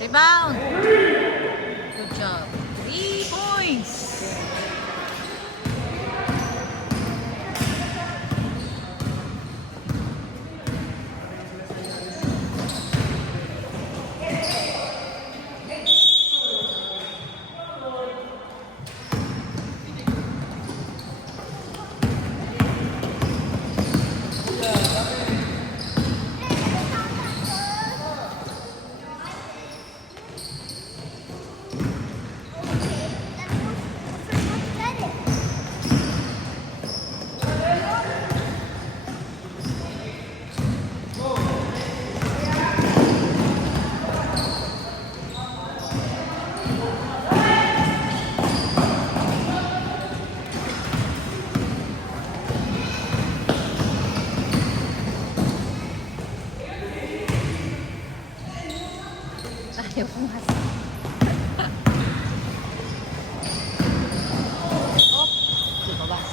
Rebound. Good job. 3 points. Ayaw pumasok. Oh, lumabas.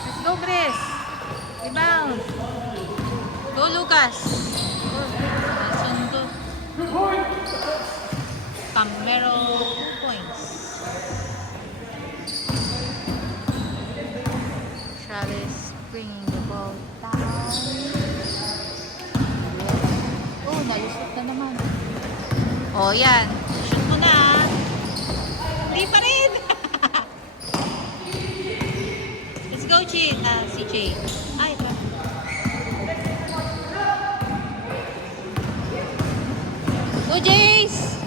Let's go, Chris. Rebound. Go, Lucas. Camero, 2 points. Travis bringing the ball down. Oh, nalusot na naman. Oh, yan. Shoot mo na. Hindi pa rin. Let's go, CJ. Ay, ito. Go, Jace!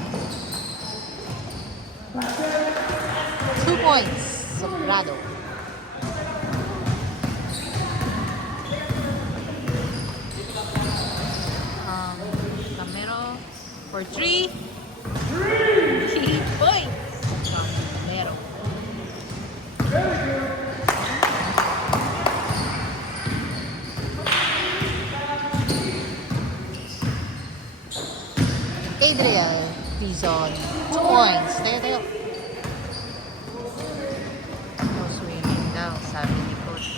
2 points. Sobrado. Camero for 3. 3 points. Camero. Adriel Dizon, 2 points. Tayo. No swimming daw, sabi ni Coach.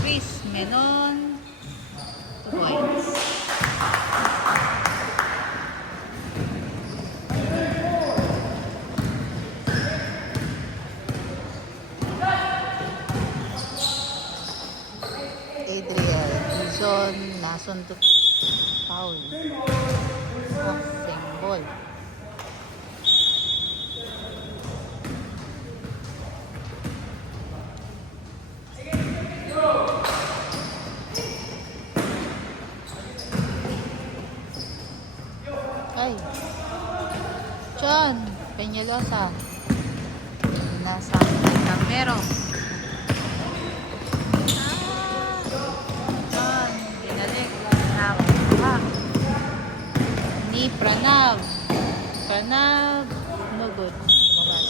Chris Menon, 2 points. Adriel Dizon, nasuntok foul. Boxing ball. Ay. John Peñalosa. Nasa Camero. Ni Pranav, no good. Lumabas.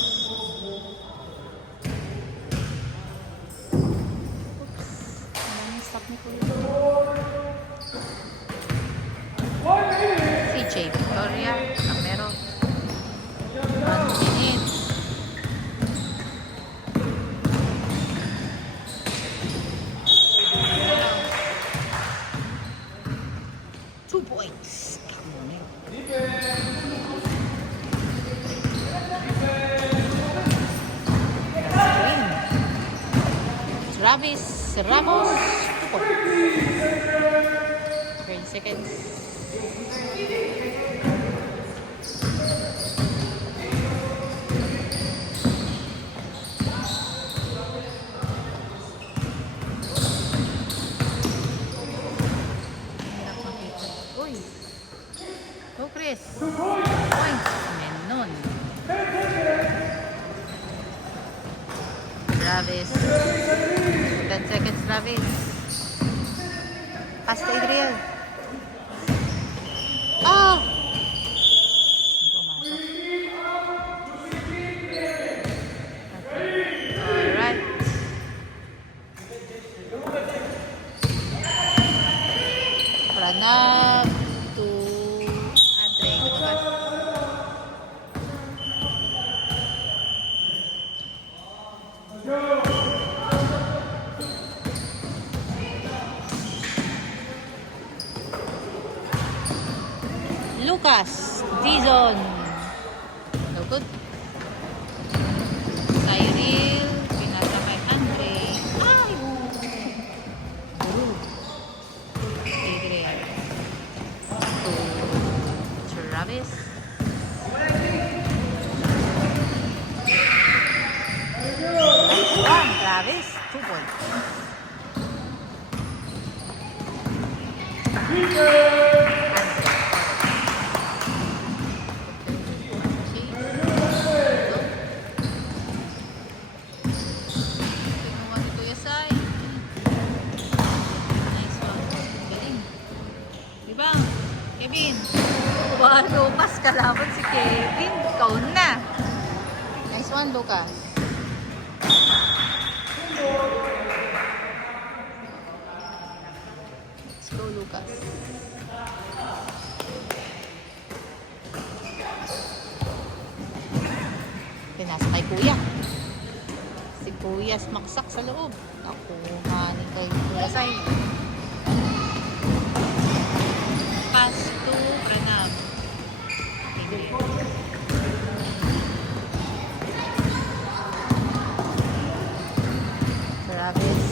Oops. Ano yung stop ni Kuya? CJ Victoria, Camero. 1 minute. Two points. Travis Ramos, 2 points. 30 seconds. Uy. Go, Chris. 2 points. Menon. Travis. 10 seconds, Travis. Pass to Adriel. Oh! Alright. Ranab to Andre. Lumabas. Lucas, Dizon. No good. Cyril, pinasa kay Andre. Ay! Adrian. To Travis. Nice one, Travis. 2 points. Kevin. Wow, Lucas, kalaban si Kevin. Ikaw na. Nice one, Lucas. Let's go, Lucas. Pinasa kay Kuya. Si Kuya maksak sa loob. Nakuha ni kay Kuya Sai. Pass to Ranab. Travis.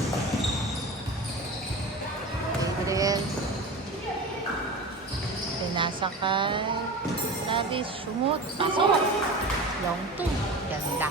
Adriel. Pinasa kay Travis. Sumot. Pasok. Long 2. Ganda.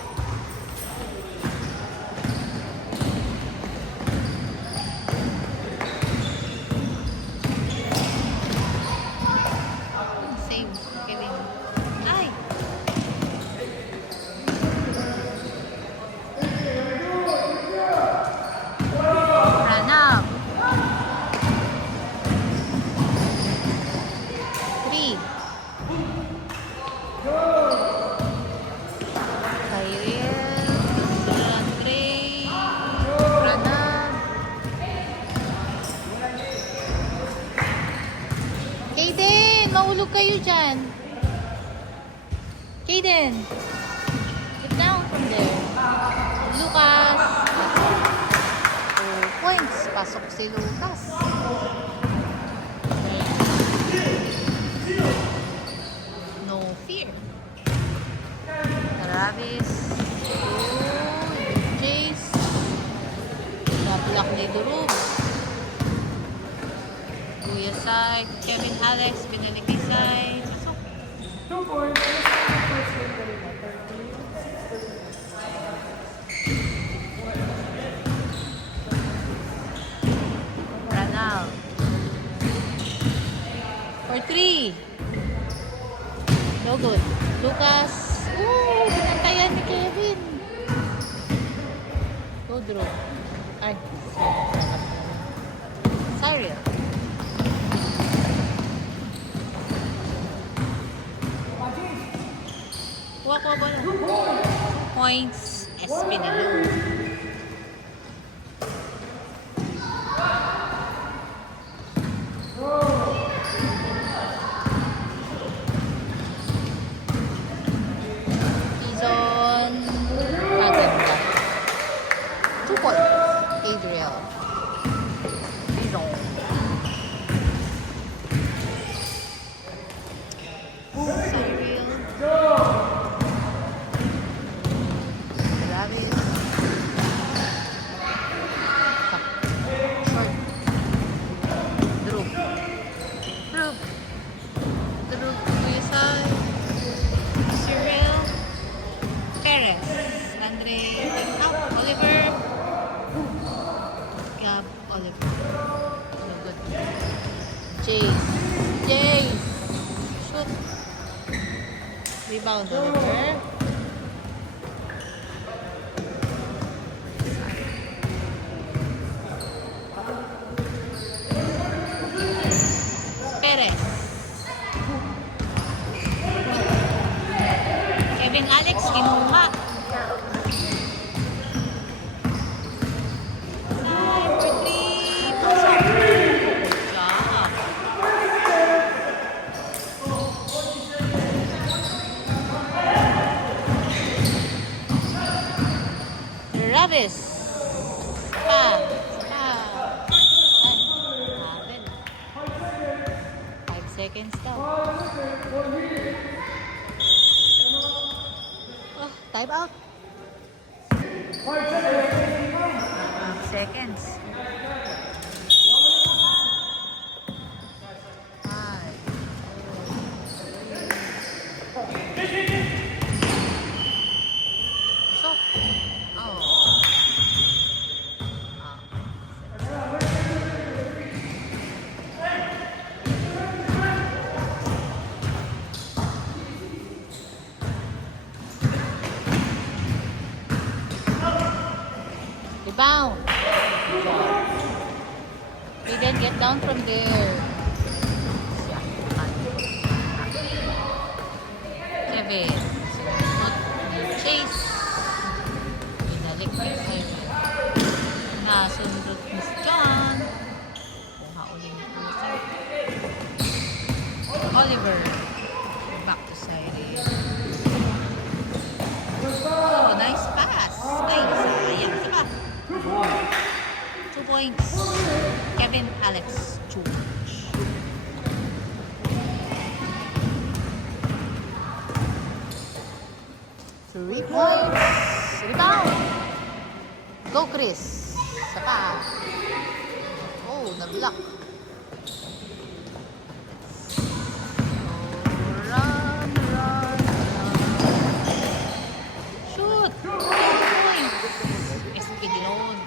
Kaden, mahulog kayo dyan. Kaden, get down from there. Lucas. 2 points. Pasok si Lucas. No fear. Travis. Jace. Nablock ni Durug. Kuya Sai, Kevin Alex, binalik ni Sai. Pasok. 2 points. Ranal. For 3. No good. Lucas. Ooh, binantayan ni Kevin. Go, Drew. Ay. Cyril. Kuha ba na? Points. Espinalo. Season. Maganda. 2 points. Adriel. Season. Cyril. Travis. Short. Drew. Kuya Sai. Cyril. Perez. Andre. Out. Oliver. Gab. Oliver. No good. Jace. Shoot. Rebound, Oliver. Perez. Kevin Alex, kinuha. Time for 3. Pasok. Good job. Time out. 5 seconds. 5. So, oh. Rebound. They then get down from there. Kevin. Chase. Binalik ni Kevin. Nasundot ni John. Mauli ni Oliver. Back to Cyril. Oh, nice pass. Nice. Ayan, isa pa. 2 points. Kevin Alex George. Three points. Rebound. Go, Chris. Isa pa. Oh, na-block. Run. Shoot. 2 points. Espidilon.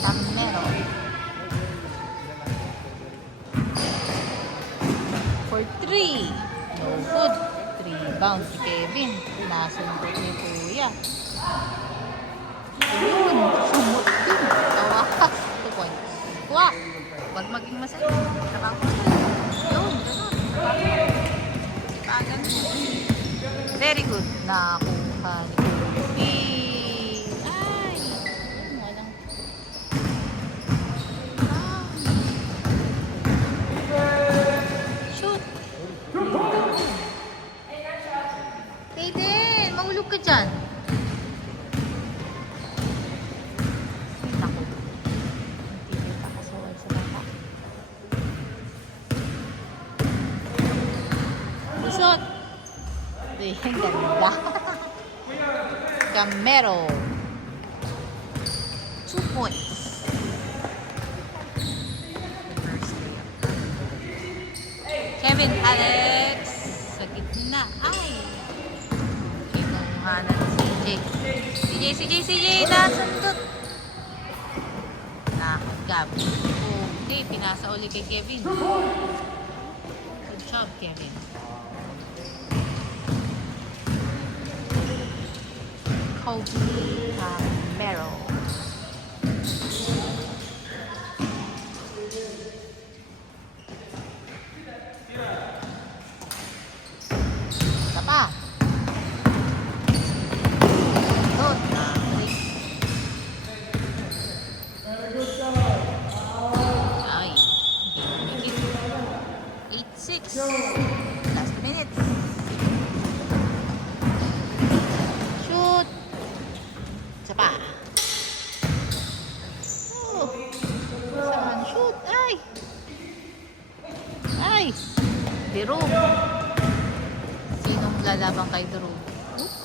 Camero. For 3. No good. 3 bounce si Kevin. Nasundot ni Kuya. Ayun. Sumot din. Tawakas. 2 points. Kuha. Huwag maging masaya. Yun. Ganun. Pagan. Very good. Nakuha ni Kuya. Ay. Walang. Shoot. Aiden, mahulog ka dyan. Naku. Hindi pa kasawal sa bata. Busot. Ay, ang ganda. Camero. 2 points. Kevin Alex sa gitna. Ay! Kinuha na si CJ. Nasundot. Nakagab. Okay, pinasa uli kay Kevin. Good job, Kevin. Kobe Camero. Isa pa. Doon. Ay. Hindi kumikit. 8-6. Last minutes. Shoot. Isa pa. Oh. Saan shoot? Ay. Jerome. Sinong lalaban kay Jerome?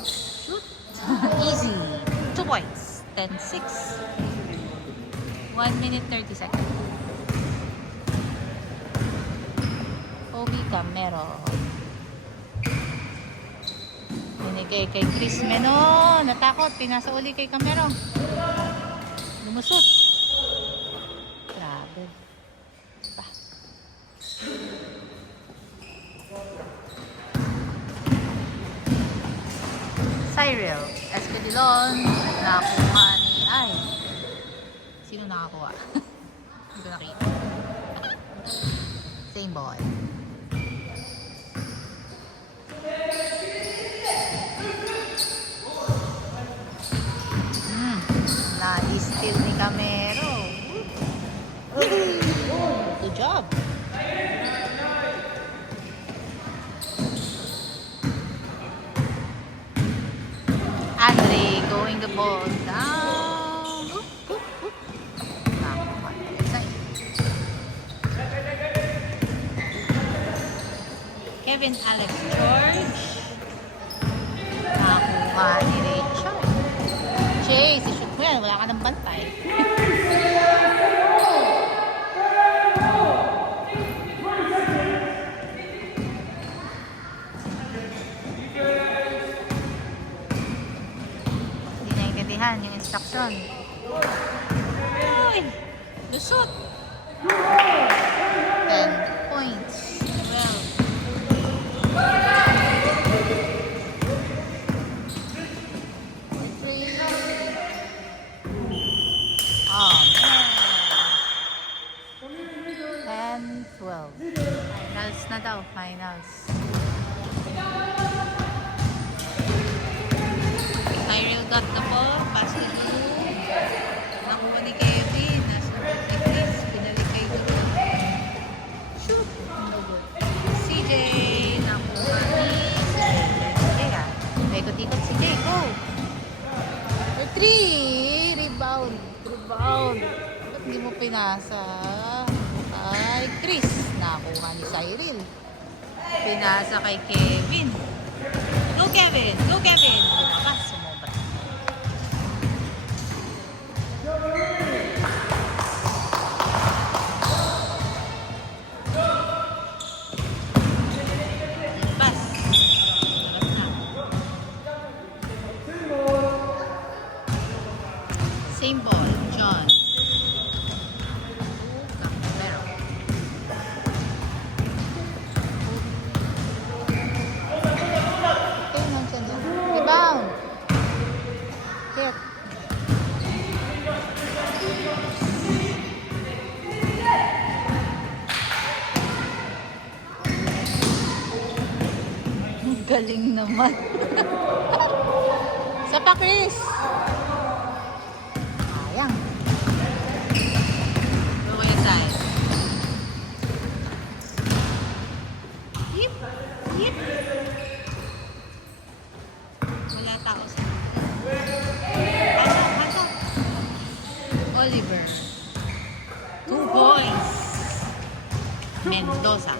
Shoot. Easy. 2 points. 10-6. 1 minute 30 seconds. Kobe Camero. Binigay kay Chris Meno. Natakot. Pinasa uli kay Camero. Lumusot. Grabe. Pa. Cyril Espidilon. Nakuha ni ay. Sino nakakuha? Hindi ko nakita. Same boy. Na-steal ni Camero. Good job. Andre going the ball down. Kevin Stephen Alex George. Nakakuha ni Rachel. Chase, i-shoot mo yan. Wala ka ng bantay. Hindi naiintindihan yung instruction. Uy! Lusot! 10 points. Well. Oh, man. 10, 12. Finals na daw. Finals. Tyrell got the ball. Pass to Lou. Nakuha ni Kevin. Nasunod ni Chris. Pinalik kay Lou. Shoot! No good. CJ. Nakuha ni CJ. Ikot-ikot si CJ. Go! For 3. Rebound. Rebound. Ba't hindi mo pinasa? Kay Chris. Nakuha ni Cyril. Pinasa kay Kevin. Go Kevin! Go Kevin! Bumakas. Sumobra. Pass. Labas na. Same ball. John. Camero. Okay, nandiyan yan. Rebound. Hit. Galing naman. Sa pa, Chris. Sayang. Go kaya side. Yip. Yip. Wala tao sa pasok. Oliver. 2 points. Mendoza.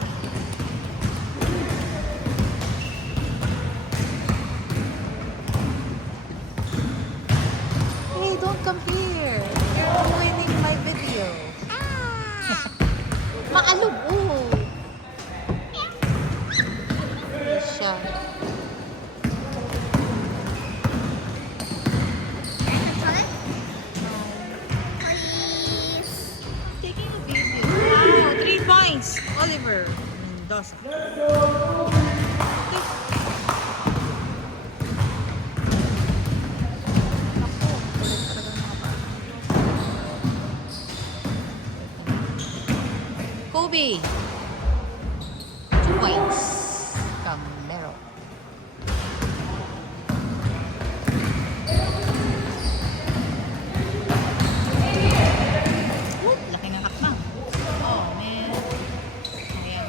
Hey, don't come here. You're ruining my video. Maalubo. Siya. Taking a video. Wow, 3 points. Oliver Mendoza. Kobe. 2 points. Camero. Whoop, laki ng hakbang. Oh, man. Ayan.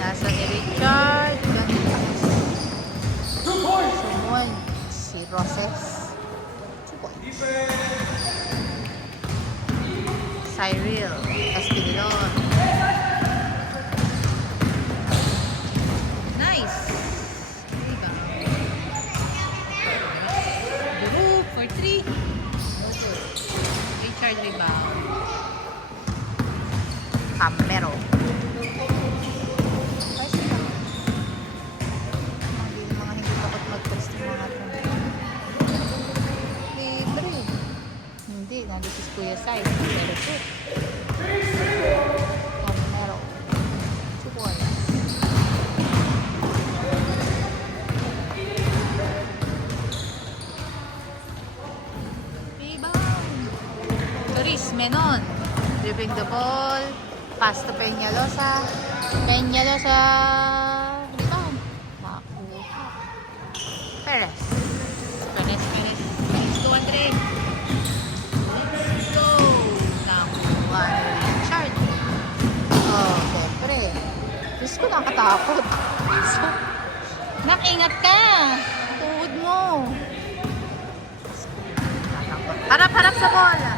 Nasa ni Richard. Sumoy. Si Roses. 2 points. Cyril. Espinilon. Nice. Duruk for 3. Richard rebound. Camero. Mga hindi takot mag-post ng mga ito. Libre. Hindi, nandito si Kuya Sai. Pero shoot. Camero. 2 points. Rebound. Doris Menon. Dribbling the ball. Pass to Peñalosa. Peñalosa. Rebound. Nakuha. Perez. Perez. Let's go, Andre. Let's go. Nakuha ni Richard. Oh, siyempre. Diyos ko, nakatakot. Nak, ingat ka. Tuhod mo. Harap-harap sa bola.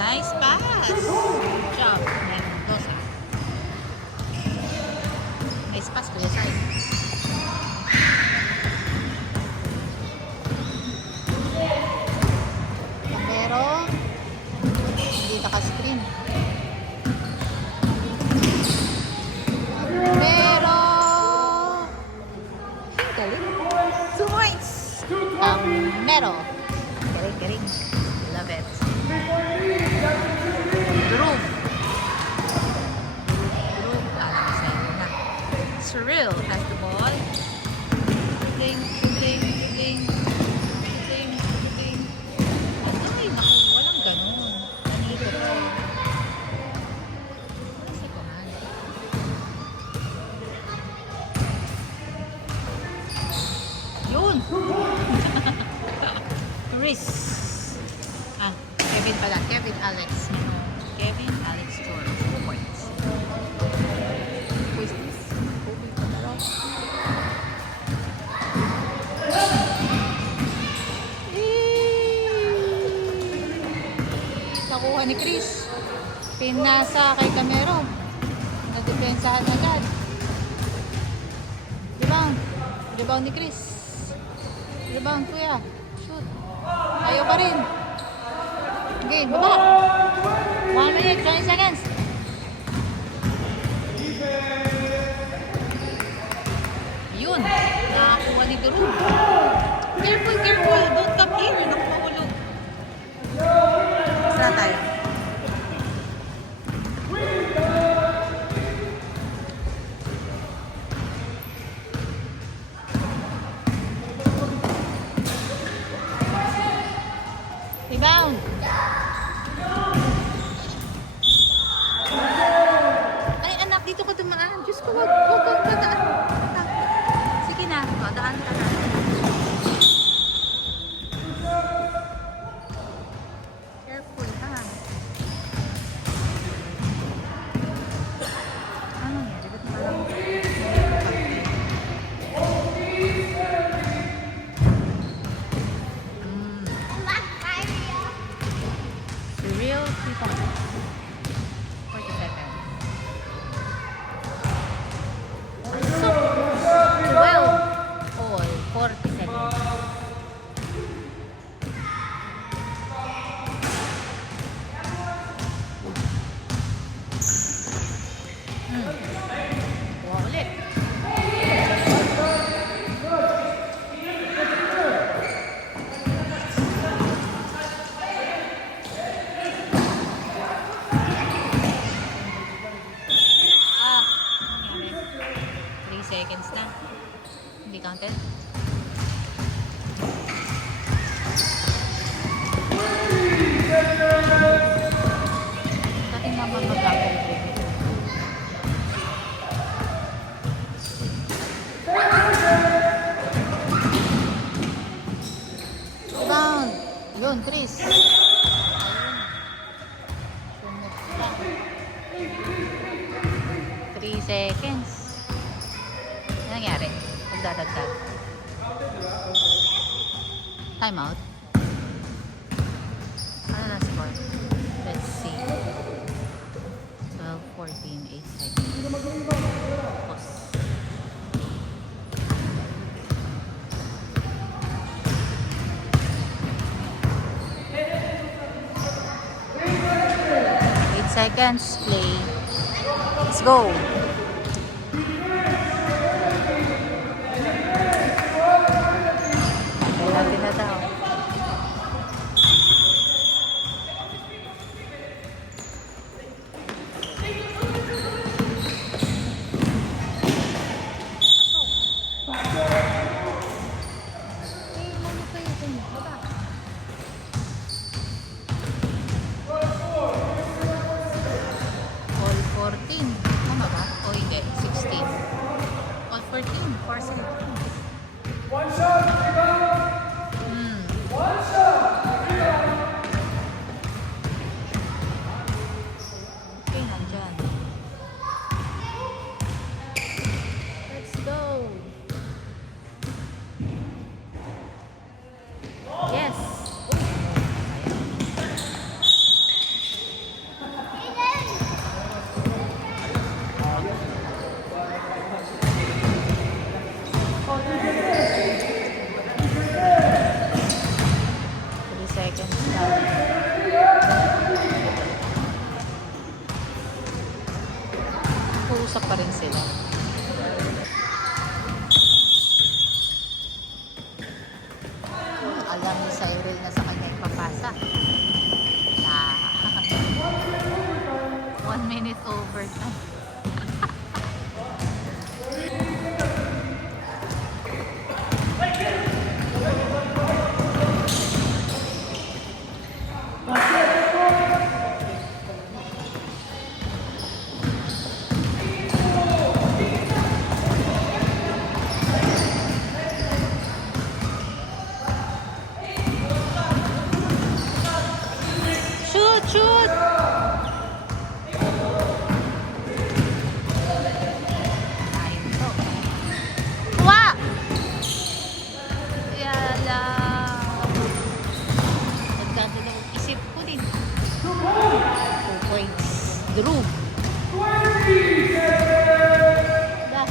Nice pass. Good job, Mendoza. Pass, Kuya Sai. Pero, hindi naka-screen. Pero, galing. 2 points. Pero, galing. Love it. Groove. Alam sa inyo na. Surreal has the ball. Shooting. Ay, naku, walang ganun. Nandito ko. Walang sikohan. Yun! Chris. Kevin pala. Kevin Alex Chor. 2 points. Who is this? Kobe pala. Nakuha ni Chris. Pinasa kay Camero. Nadepensahan agad. Rebound ni Chris. Rebound kuya. Shoot. Ayaw pa rin. Okay, baba. 1 minute, 20 seconds. Yun. Nakakuha ni Drew. Careful. Don't come here. Naku, mahulog. Basta tayo. Rebound. Ay, anak, dito ka dumaan. Diyos ko, wag kang dadaan. Sige na. Daan ka na. Careful, ha? Ano nangyari? Ba't parang... Real people. 40 seconds. So, 12 all 40 seconds. Kuha ulit. Nangyari. 3 seconds na. Hindi counted. Dating naman mag-counted. Rebound. Yun, Chris. Ayun. Sumot lang. 3 seconds. Ano nangyari? Magdadagdag. Time out. Ano na score? Let's see. 12, 14, 8 seconds. Pause. Seconds, play. Let's go. Natin na daw. All 14. Tama ba? O hindi, 16. All 14. 4 seconds. One shot, rebound. One shot, rebound. Okay, nandyan. Let's go. Yes. alam ni Cyril na sa kanya ipapasa. Ah. 1 minute overtime. Shoot! Shoot! Ayun to. Kuha! Yala. Nagdadalawang isip ko din. 2 points. Drew. Da.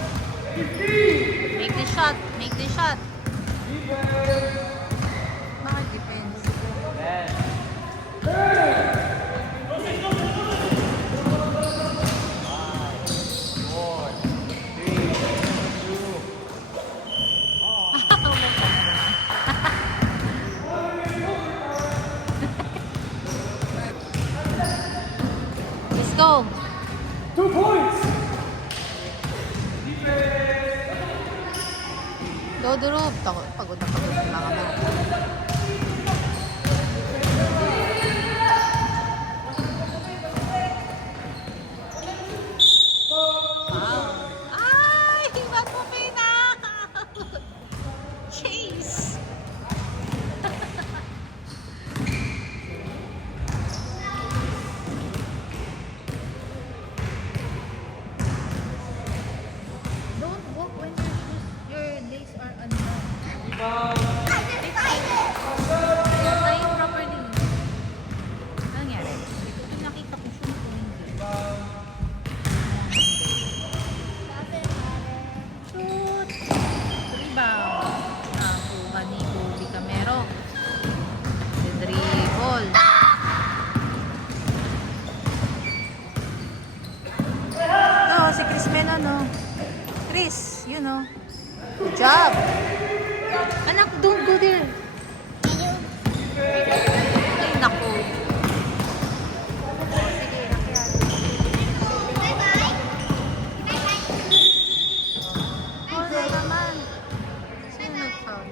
Make the shot. Make the shot. Bakit defense? Let's go. 2 points. Go, Drew. Pagod na pagod yung mga bata. Wow. Ay! Ba't mo pinaka? Chase! Don't walk when your legs are unbound. Time properly. Ano nangyari? Hindi ko nakita kung shoot o hindi. Shoot! Rebound. Nakuha ni Bobby Camero. The dribble. No, si Chris Meno, no? Chris, you know. Good job. Anak, don't go there. Ay, naku. Sige, nakiyan. Oh, no naman. Sino nag-foul?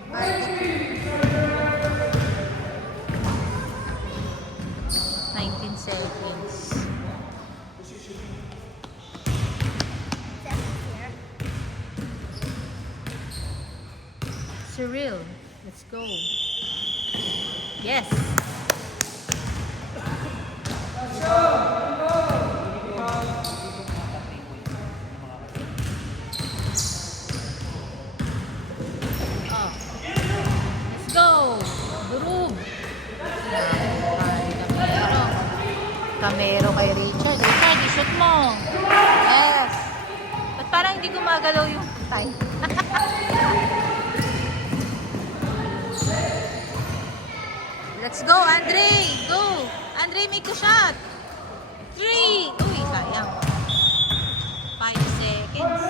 19 seconds. Cyril, let's go. Yes. Oh. Let's go. Durug. Camero. Camero kay Richard. Richard, ishoot mo. Yes. Ba't parang hindi gumagalaw yung time? Let's go, Andre! Go! Andre, make the shot! 3! Uy, sayang. 5 seconds.